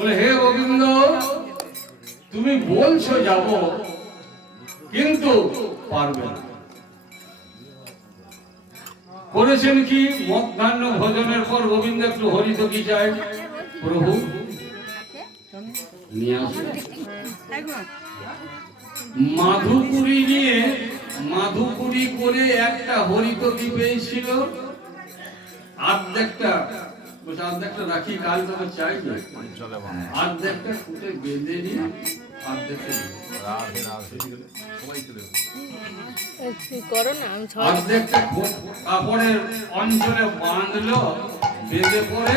বলে হে গোবিন্দ, তুমি বলছো যাব, কিন্তু পারবে না। করেছেন কি, মধ্যাহ্ন ভোজনের পর গোবিন্দ একটু হরিত কি চায়, প্রভু নিয়ে আসুন। মাধুপুরি নিয়ে মাধুপুরি করে একটা হরিত কি পেয়েছিল, অর্ধেকটা রাখি, কাল তোকে চাই, অর্ধেকটা ফুটে বেঁধে নিয়ে অর্ধেকটা কাপড়ের অঞ্চলে বাঁধলো, বেঁধে পরে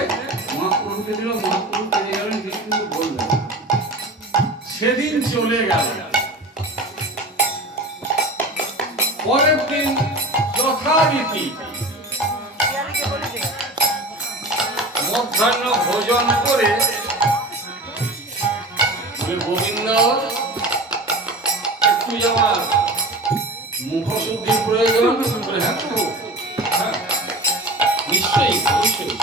মহাপ্রভুকে দিল, মহাপ্রভু পেয়ে গেলেন, কিন্তু বললেন। সেদিন চলে গেল। পরের দিন যথারীতি মধ্যাহ্ন ভোজন করে গোবিন্দ একটু আমার মুখশুদ্ধির প্রয়োজন। হ্যাঁ, নিশ্চয়ই নিশ্চয়ই।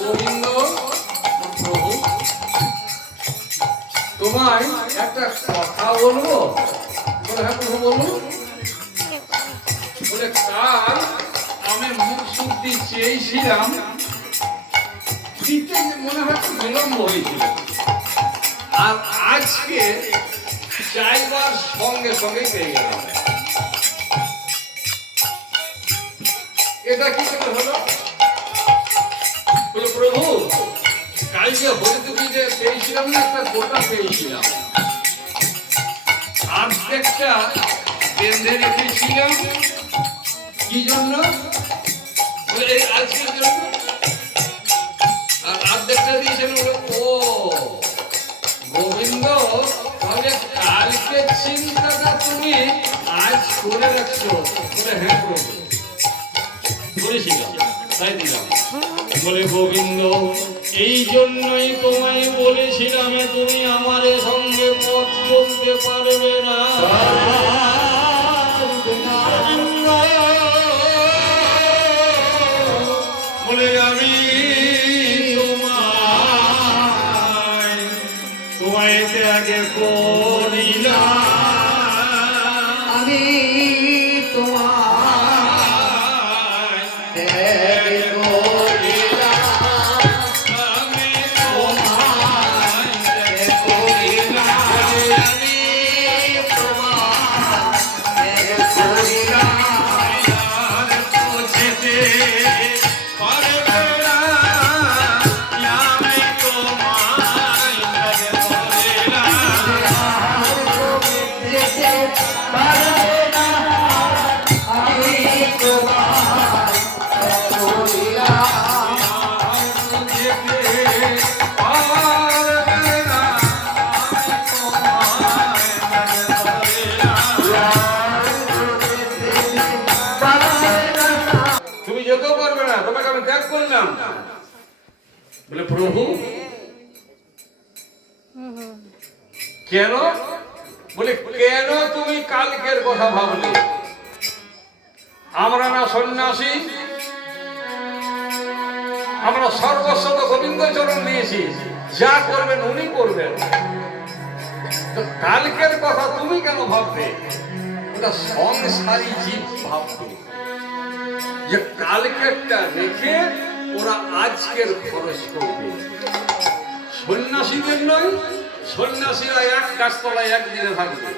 গোবিন্দ প্রভু, তোমায় একটা কথা বলবো। বলে হ্যাঁ প্রভু বলুন। বলে কাল আমি মুখ শুদ্ধি চেয়েছিলাম, দিতে মনে হয় একটু বিলম্ব হয়েছিল, আর আজকে চাইবার সঙ্গে সঙ্গে পেয়ে গেলাম। এটা কি করে হলো? প্রভু, কালকে হরিতুকি যে পেয়েছিলাম না, একটা গোটা পেয়েছিলাম, অর্ধেকটা বেঁধে রেখেছিলাম। কি জন্য? আজকের জন্য। আর অর্ধেকটা দিয়েছিলাম। ও গোবিন্দ, তাহলে কালকে চিন্তাটা তুমি আজ করে রাখছো। বলে হ্যাঁ প্রভু, করেছিলাম, তাই দিলাম। বলে গোবিন্দ, এই জন্যই তোমায় বলেছিলাম তুমি আমার সঙ্গে পথ চলতে পারবে না। বলে আমি তোমায় আগে করিলাম, আমি বলে প্রভু কেন? বলে কেন তুমি কালকের কথা ভাবলে? আমরা না সন্ন্যাসী, আমরা সর্বস্ব তো গোবিন্দ চরণ দিয়েছি, যা করবেন উনি করবেন, তো কালকের কথা তুমি কেন ভাববে? ওটা সংসারী জীব ভাববে যে কালকেরটা রেখে ওরা আজকের খরচ করবে। সন্ন্যাসীদের নয়, সন্ন্যাসীরা এক গাছতলায় একদিনে থাকবে,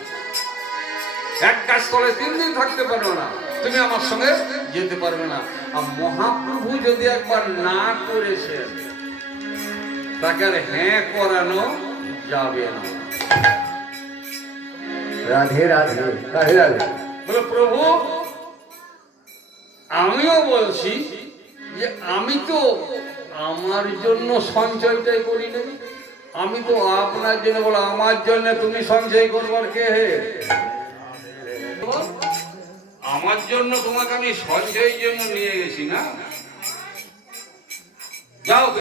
এক গাছতলায় 3 দিন থাকতে পারবে না, তুমি আমার সঙ্গে যেতে পারবে না। আর মহাপ্রভু যদি একবার না করেছেন, তাকে আর হ্যাঁ করানো যাবে না। রাধে রাধে রাধে রাধে। বলে প্রভু, আমিও বলছি যে আমি তো আমার জন্য সঞ্চয়টাই করি নাই, আমি তো আপনার জন্য। বলো আমার জন্য তুমি সঞ্চয় করবার কে হে? আমার জন্য তোমাকে আমি সঞ্চয়ের জন্য নিয়ে গেছি না, যাও।